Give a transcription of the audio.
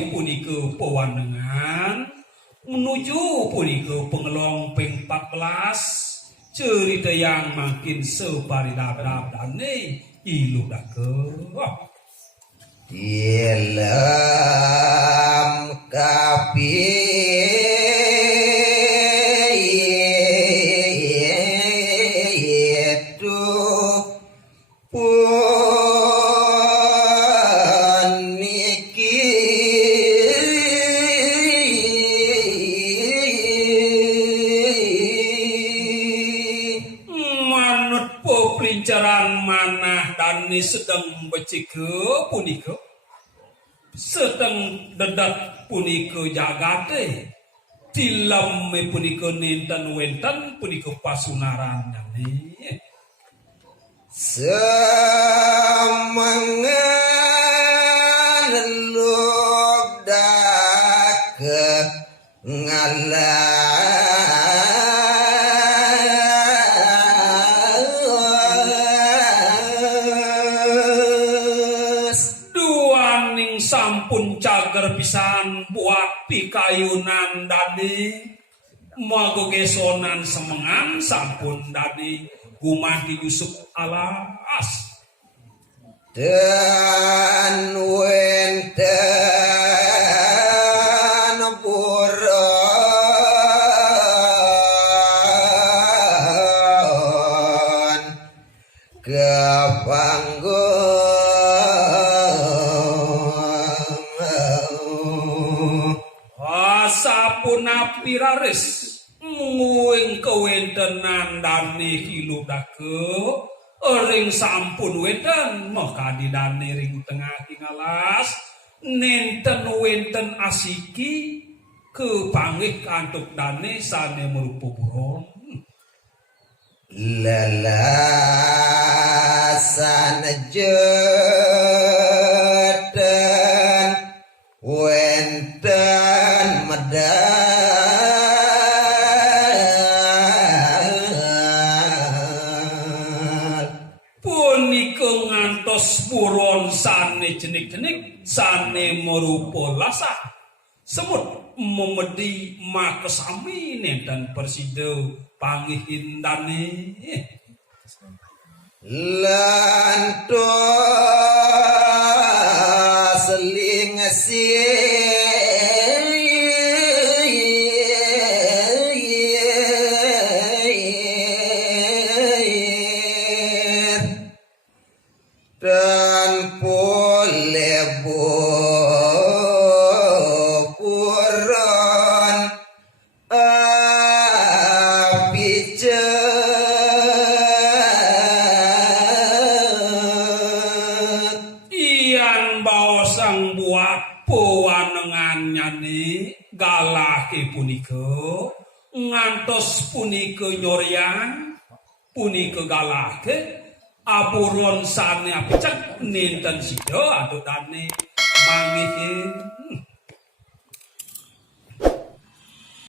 sawi punika pewanengan menuju punika pengelong ping 14 cerita yang makin separidap dane iludake dalam kapi pelincaran manah dani sedang becike punika sedang dedat punika jagate tilame punika ninten wenten punika pasunaran dani semangan luk dake ngalah sampun cager pisan buat pikayunan dadi magogesonan semengan sampun dadi gumadi Yusuf alas dan wenten buron kepanggung piraris nguing kewentenan dane hiludake ring sampun wenten makadi dane ring tengah kingalas nenten wenten asiki kepanggih kantuk dane sane merupa buron lalasan jeten wenten medan buron sane jenik-jenik sane merupa lasa semut memedi makesami nenten persido panghindane lantos lingasi dan boleh buron api ian baosang buat pewanengannya nih galake punika ngantos punika nyoryang punika galake aburon sane apicak ninten sido atau dane mangihin